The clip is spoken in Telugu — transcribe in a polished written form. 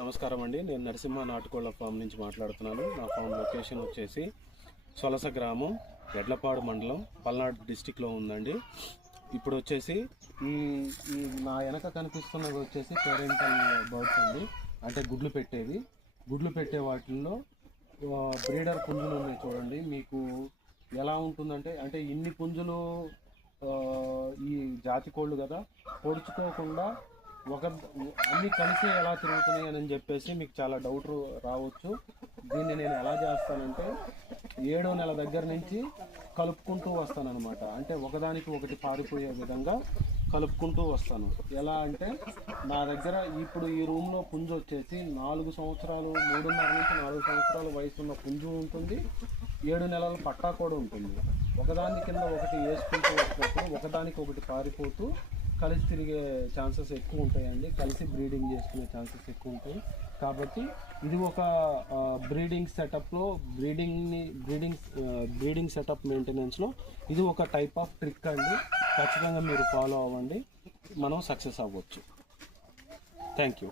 నమస్కారం అండి, నేను నరసింహ నాటుకోళ్ల ఫామ్ నుంచి మాట్లాడుతున్నాను. నా ఫామ్ లొకేషన్ వచ్చేసి సొలస గ్రామం, ఎడ్లపాడు మండలం, పల్నాడు డిస్టిక్లో ఉందండి. ఇప్పుడు వచ్చేసి ఈ నా వెనక కనిపిస్తున్నది వచ్చేసి పేరెంటల్ బర్డ్స్ అండి, అంటే గుడ్లు పెట్టే వాటిల్లో బ్రీడర్ పుంజులు ఉన్నాయి. చూడండి మీకు ఎలా ఉంటుందంటే, అంటే ఇన్ని పుంజులు ఈ జాతి కోళ్ళు కదా, పొడుచుకోకుండా అన్నీ కలిసి ఎలా తిరుగుతున్నాయి అని చెప్పేసి మీకు చాలా డౌట్ రావచ్చు. దీన్ని నేను ఎలా చేస్తానంటే 7వ నెల దగ్గర నుంచి కలుపుకుంటూ వస్తానన్నమాట. అంటే ఒకదానికి ఒకటి పారిపోయే విధంగా కలుపుకుంటూ వస్తాను. ఎలా అంటే నా దగ్గర ఇప్పుడు ఈ రూమ్లో పుంజు వచ్చేసి 4 సంవత్సరాలు, 3.5 నుంచి 4 సంవత్సరాల వయసు ఉన్న పుంజు ఉంటుంది, 7 నెలల పట్టా కూడా ఉంటుంది. ఒకదాని కింద ఒకటి వేసుకుంటూ వచ్చినప్పుడు ఒకదానికి ఒకటి పారిపోతూ కలిసి తిరిగే ఛాన్సెస్ ఎక్కువ ఉంటాయండి, కలిసి బ్రీడింగ్ చేసుకునే ఛాన్సెస్ ఎక్కువ ఉంటాయి. కాబట్టి ఇది ఒక బ్రీడింగ్ సెటప్లో బ్రీడింగ్ సెటప్ మెయింటెనెన్స్లో ఇది ఒక టైప్ ఆఫ్ ట్రిక్ అండి. ఖచ్చితంగా మీరు ఫాలో అవ్వండి, మనం సక్సెస్ అవ్వచ్చు. Thank you.